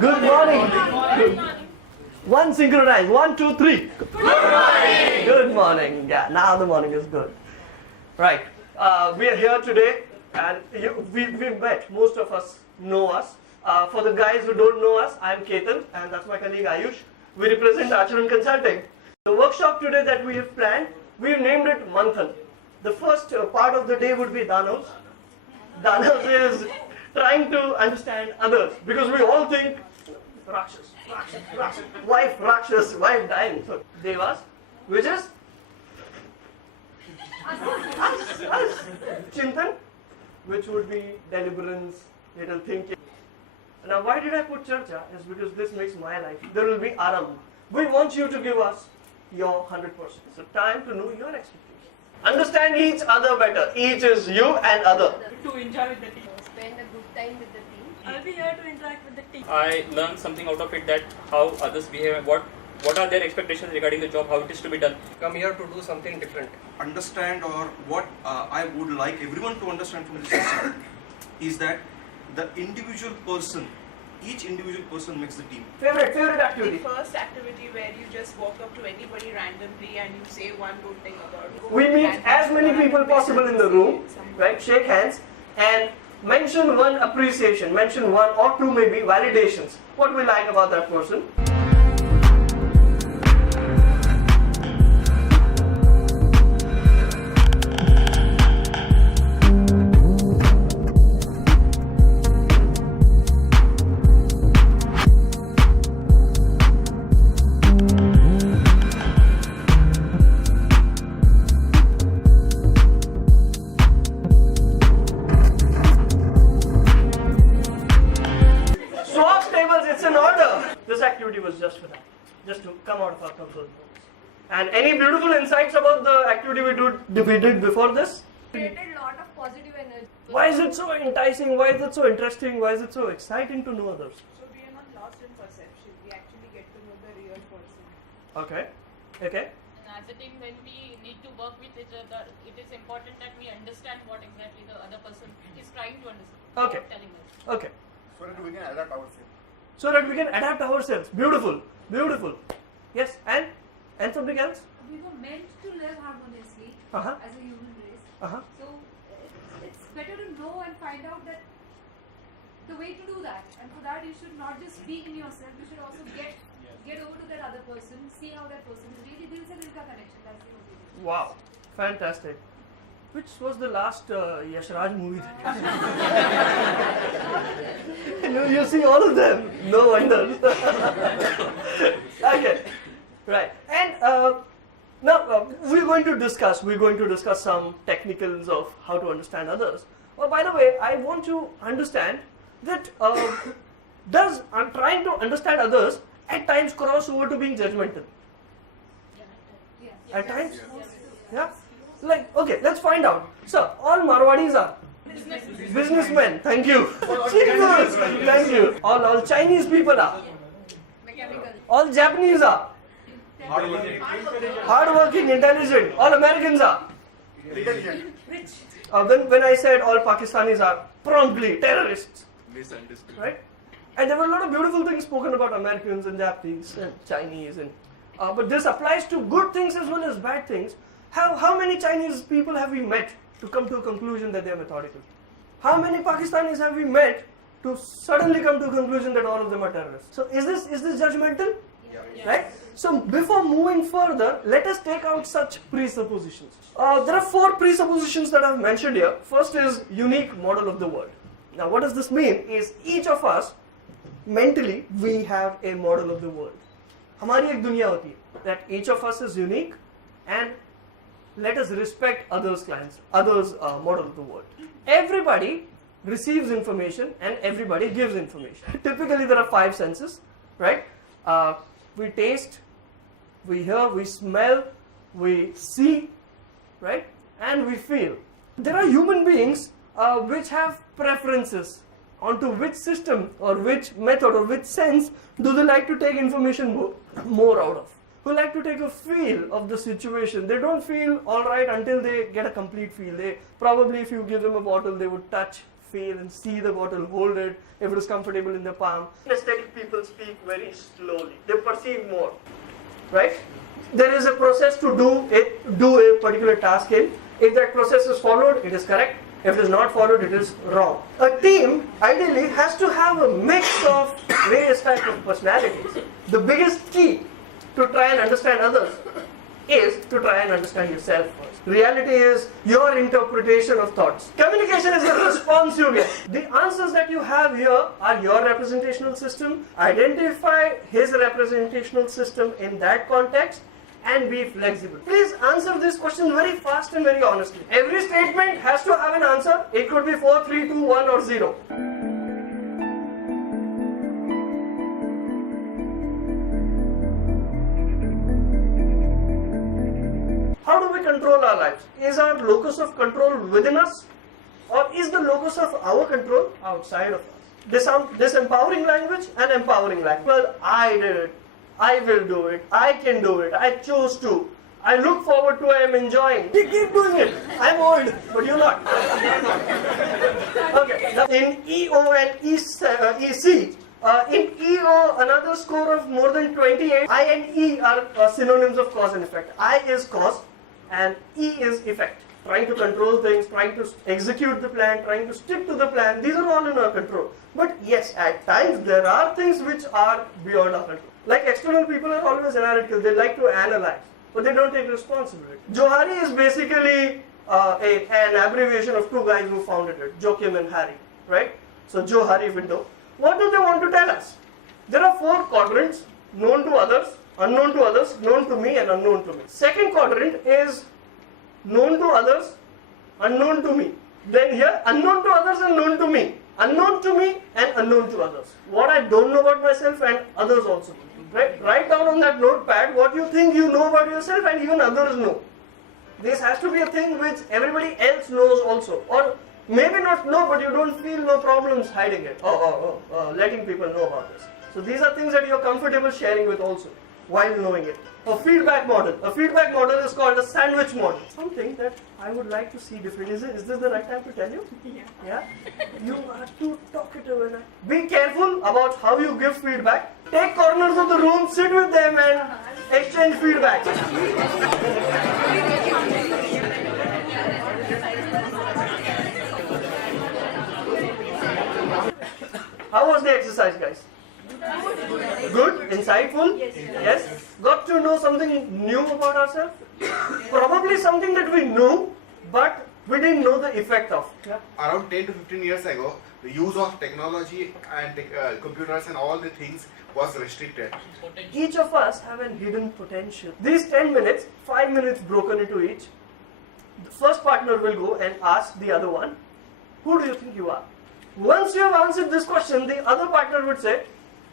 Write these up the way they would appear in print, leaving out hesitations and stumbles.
Good morning. One synchronized. 1, 2, 3. Good morning. Good morning. Yeah, now the morning is good. Right. We are here today, and we've met. Most of us know us. For the guys who don't know us, I'm Ketan, and that's my colleague Ayush. We represent Acharan Consulting. The workshop today that we have planned, we've named it Manthan. The first part of the day would be Danos. Danos is trying to understand others, because we all think Rakshas, wife dying. So Devas, which is us. Chintan, which would be deliverance, little thinking. Now why did I put Charcha? Is because this makes my life. There will be Aram. We want you to give us your 100%. So time to know your expectations. Understand each other better. Each is you and other. To enjoy with the team. Spend a good time with the team. I'll be here to interact with the team. I learned something out of it, that how others behave, what are their expectations regarding the job, how it is to be done. Come here to do something different. Understand, or what I would like everyone to understand from this system is that the individual person, each individual person makes the team. Favorite The activity. first activity where you just walk up to anybody randomly and you say one good thing about it. We meet as many people possible in the room, right? Shake hands and mention one appreciation, mention one or two maybe validations. What we like about that person. Was just for that, just to come out of our comfort zones. And any beautiful insights about the activity we did before this? Created a lot of positive energy. Why is it so enticing? Why is it so interesting? Why is it so exciting to know others? So we are not lost in perception. We actually get to know the real person. Okay. And as a team, when we need to work with each other, it is important that we understand what exactly the other person is trying to understand. Okay. Not telling us. Okay. So that we can adapt ourselves. So that we can adapt ourselves. Beautiful. Yes, and something else? We were meant to live harmoniously Uh-huh. as a human race. Uh-huh. So it's better to know and find out that the way to do that. And for that, you should not just speak in yourself. You should also get over to that other person, see how that person is really. Dil se dil ka connection. That's the only thing. Wow. Fantastic. Which was the last Yash Raj movie that you you see all of them. No wonder. Okay. Right. And now we're going to discuss some technicals of how to understand others. Oh, by the way, I want to understand that does trying to understand others at times cross over to being judgmental? Yes. At times? Yeah? Like, okay, let's find out. So, all Marwadis are businessmen. Thank you. Jesus, thank you. All Chinese people are. Mechanical. All Japanese are. Hardworking, intelligent. All Americans are. Rich. When I said all Pakistanis are promptly terrorists. Right? And there were a lot of beautiful things spoken about Americans and Japanese and Chinese. But this applies to good things as well as bad things. How many Chinese people have we met to come to a conclusion that they are methodical? How many Pakistanis have we met to suddenly come to a conclusion that all of them are terrorists? So is this judgmental? Yes. Right? So before moving further, let us take out such presuppositions. There are 4 presuppositions that I've mentioned here. First is unique model of the world. Now what does this mean? Is each of us, mentally, we have a model of the world. हमारी एक दुनिया होती है. That each of us is unique and let us respect others' model of the world. Everybody receives information and everybody gives information. Typically there are 5 senses, right? We taste, we hear, we smell, we see, right? And we feel. There are human beings which have preferences onto which system or which method or which sense do they like to take information more out of. Who like to take a feel of the situation. They don't feel alright until they get a complete feel. They probably, if you give them a bottle, they would touch, feel and see the bottle, hold it, if it is comfortable in the palm. Aesthetic people speak very slowly. They perceive more, right? There is a process to do a particular task in. If that process is followed, it is correct. If it is not followed, it is wrong. A team ideally has to have a mix of various types of personalities. The biggest key to try and understand others is to try and understand yourself first. Reality is your interpretation of thoughts. Communication is a response you get. The answers that you have here are your representational system. Identify his representational system in that context and be flexible. Please answer this question very fast and very honestly. Every statement has to have an answer. It could be 4, 3, 2, 1 or 0. How do we control our lives? Is our locus of control within us, or is the locus of our control outside of us? Disempowering language and empowering language. Well, I did it. I will do it. I can do it. I chose to. I look forward to. I am enjoying. You keep doing it. I'm old, but you're not. Okay. Now in EO and EC. In EO, another score of more than 28. I and E are synonyms of cause and effect. I is cause and E is effect. Trying to control things, trying to execute the plan, trying to stick to the plan. These are all in our control. But yes, at times there are things which are beyond our control. Like external people are always analytical. They like to analyze, but they don't take responsibility. Johari is basically an abbreviation of two guys who founded it, Joachim and Harry, right? So Johari window. What do they want to tell us? There are 4 quadrants, known to others, unknown to others, known to me and unknown to me. Second quadrant is known to others, unknown to me. Then here, unknown to others and known to me. Unknown to me and unknown to others. What I don't know about myself and others also. Right? Write down on that notepad what you think you know about yourself and even others know. This has to be a thing which everybody else knows also. Or maybe not know, but you don't feel no problems hiding it. Letting people know about this. So these are things that you're comfortable sharing with also, while knowing it. A feedback model. A feedback model is called a sandwich model. Something that I would like to see different. Is this the right time to tell you? Yeah? You are too talkative. And be careful about how you give feedback. Take corners of the room, sit with them and exchange feedback. How was the exercise, guys? Good? Insightful? Yes. Got to know something new about ourselves? Probably something that we knew, but we didn't know the effect of. Yeah. Around 10 to 15 years ago, the use of technology and computers and all the things was restricted. Each of us have a hidden potential. These 10 minutes, 5 minutes broken into each. The first partner will go and ask the other one, who do you think you are? Once you have answered this question, the other partner would say,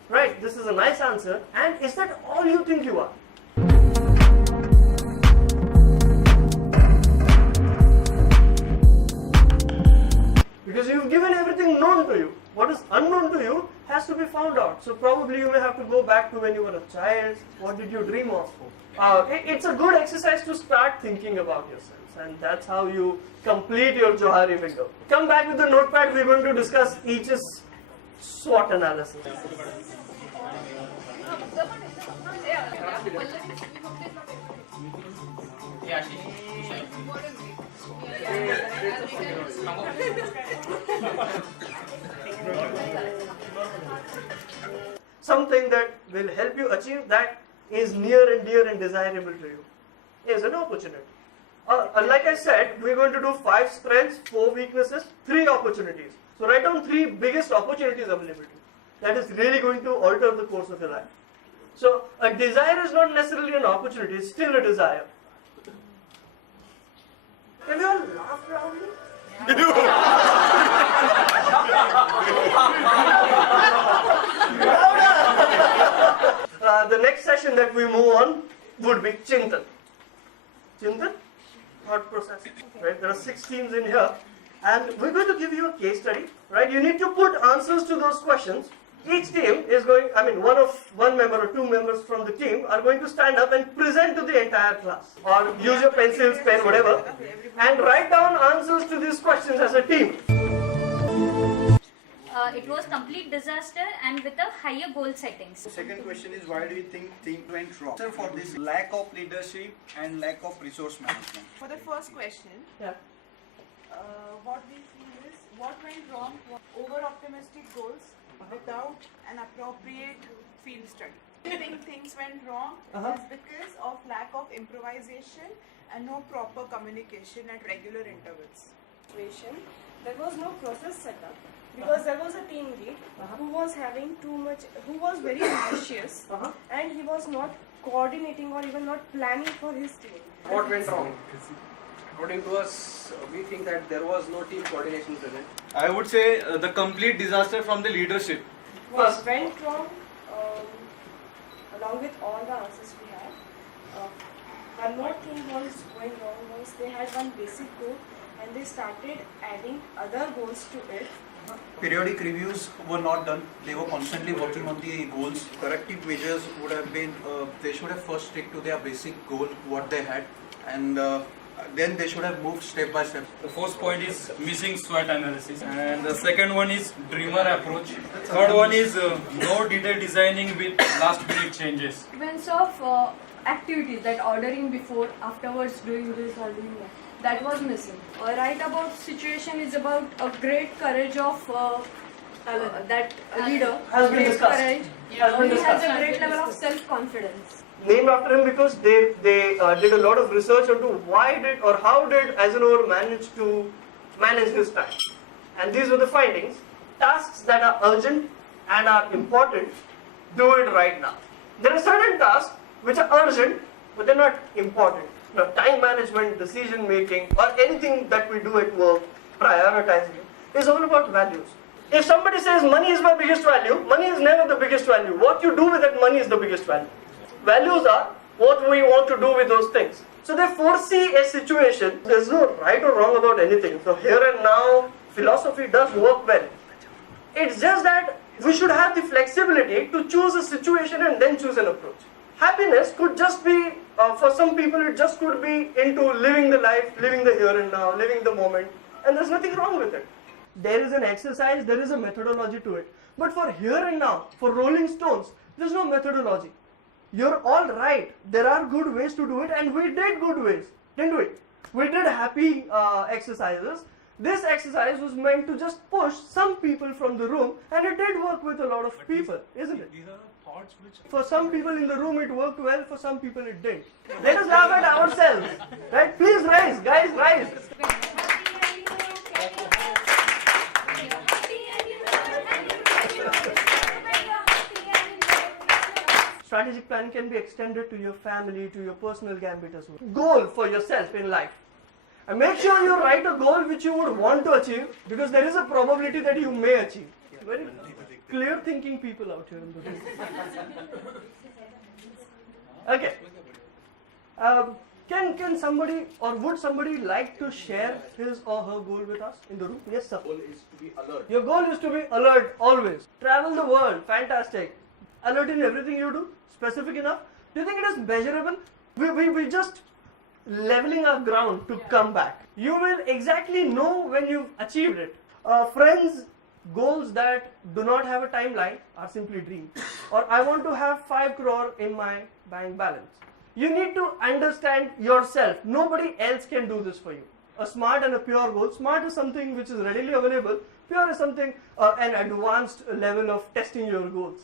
right, this is a nice answer, and is that all you think you are? Because you've given everything known to you. What is unknown to you has to be found out. So probably you may have to go back to when you were a child. What did you dream of? It's a good exercise to start thinking about yourselves, and that's how you complete your Johari window. Come back with the notepad. We're going to discuss each's SWOT analysis. Something that will help you achieve that is near and dear and desirable to you is an opportunity. Like I said, we're going to do 5 strengths, 4 weaknesses, 3 opportunities. So write down 3 biggest opportunities available to you. That is really going to alter the course of your life. So a desire is not necessarily an opportunity, it's still a desire. Can you all laugh loudly? The next session that we move on would be Chintan. Chintan? Thought process. Right? There are 6 teams in here. And we're going to give you a case study. Right? You need to put answers to those questions. Each team is going, one member or 2 members from the team are going to stand up and present to the entire class. Or use your pencils, pen, whatever. And write down answers to these questions as a team. it was complete disaster and with a higher goal settings. Second question is, why do you think things went wrong? Sir, for this lack of leadership and lack of resource management. For the first question, Yeah. what we feel is what went wrong was over-optimistic goals without an appropriate field study. I think things went wrong is because of lack of improvisation and no proper communication at regular intervals. There was no process set up because there was a team lead who was having too much, who was very ambitious and he was not coordinating or even not planning for his team. What went wrong? According to us, we think that there was no team coordination present. I would say the complete disaster from the leadership. What went wrong, along with all the answers we had, one more thing was going wrong was they had one basic goal and they started adding other goals to it. Periodic reviews were not done. They were constantly working on the goals. Corrective measures would have been, they should have first stick to their basic goal, what they had, and then they should have moved step by step. The first point is missing SWOT analysis, and the second one is dreamer approach. Third one is no detailed designing with last minute changes. Sequence of activities, that ordering before, afterwards doing this or doing that was missing. Right about situation is about a great courage of that leader. Has been Great discussed. courage. Has been He has discussed. a great level of self-confidence. Named after him because they did a lot of research into why did or how did Eisenhower manage to manage his time. And these were the findings. Tasks that are urgent and are important, do it right now. There are certain tasks which are urgent but they're not important. Now, time management, decision making, or anything that we do at work, prioritizing, is all about values. If somebody says money is my biggest value, money is never the biggest value. What you do with that money is the biggest value. Values are what we want to do with those things. So they foresee a situation. There's no right or wrong about anything. So here and now, philosophy does work well. It's just that we should have the flexibility to choose a situation and then choose an approach. Happiness could just be, for some people it just could be into living the life, living the here and now, living the moment, and there's nothing wrong with it. There is an exercise, there is a methodology to it. But for here and now, for Rolling Stones, there's no methodology. You're all right, there are good ways to do it, and we did good ways, didn't we? We did happy exercises. This exercise was meant to just push some people from the room, and it did work with a lot of people, isn't it? These are thoughts which For some people in the room it worked well, for some people it didn't. Let us laugh at ourselves, right? Please rise, guys, rise. Strategic planning can be extended to your family, to your personal gambit as well. Goal for yourself in life. And make sure you write a goal which you would want to achieve, because there is a probability that you may achieve. Very clear thinking people out here in the room. Okay. Can somebody or would somebody like to share his or her goal with us in the room? Yes, sir. Goal is to be alert. Your goal is to be alert always. Travel the world. Fantastic. Alert in everything you do. Specific enough. Do you think it is measurable? We just leveling our ground to come back. You will exactly know when you've achieved it. Friends, goals that do not have a timeline are simply dreams. Or I want to have 5 crore in my bank balance. You need to understand yourself. Nobody else can do this for you. A smart and a pure goal. Smart is something which is readily available. Pure is something, an advanced level of testing your goals.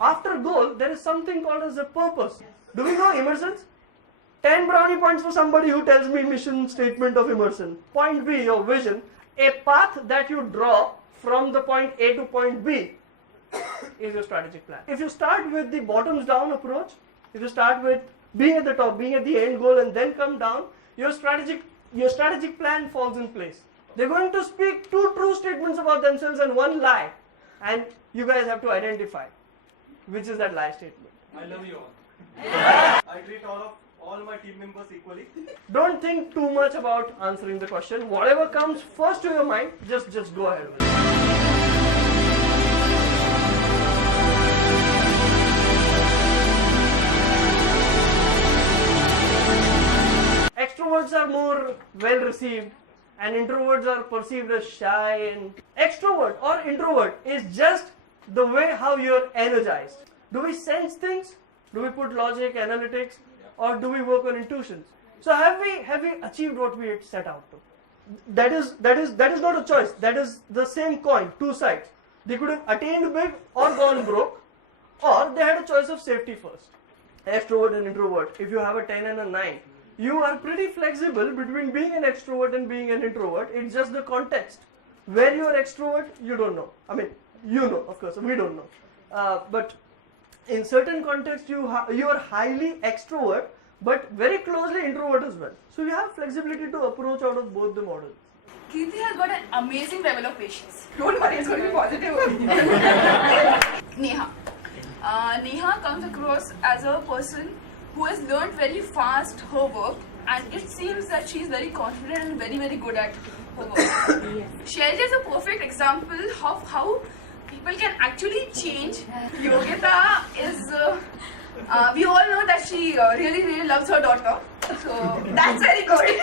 After goal, there is something called as a purpose. Do we know Emerson's? 10 brownie points for somebody who tells me mission statement of Emerson. Point B, your vision. A path that you draw from the point A to point B is your strategic plan. If you start with the bottoms down approach, if you start with being at the top, being at the end goal and then come down, your strategic your strategic plan falls in place. They're going to speak 2 true statements about themselves and 1 lie, and you guys have to identify which is that lie statement. I love you all. I treat all my team members equally. Don't think too much about answering the question. Whatever comes first to your mind, just go ahead with it. Extroverts are more well received and introverts are perceived as shy. And extrovert or introvert is just the way how you're energized. Do we sense things? Do we put logic, analytics, or do we work on intuitions? So have we achieved what we had set out to? That is not a choice. That is the same coin, 2 sides. They could have attained big or gone broke, or they had a choice of safety first. Extrovert and introvert. If you have a 10 and a 9, you are pretty flexible between being an extrovert and being an introvert. It's just the context. Where you are extrovert, you don't know. I mean, you know, of course, we don't know. But in certain contexts, you are highly extrovert, but very closely introvert as well. So you have flexibility to approach out of both the models. Kirti has got an amazing level of patience. Don't worry, it's going to be positive. Neha. Neha comes across as a person who has learned very fast her work, and it seems that she is very confident and very, very good at her work. Shelly is a perfect example of how people can actually change. Yogita is, we all know that she really, really loves her daughter. So that's very good.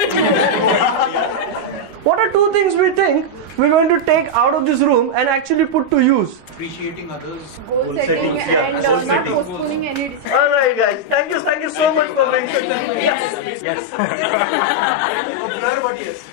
What are 2 things we think we're going to take out of this room and actually put to use? Appreciating others. Goal setting and not postponing any decision. Alright guys, thank you so much for being here. Yes. Yes. Observe, but yes.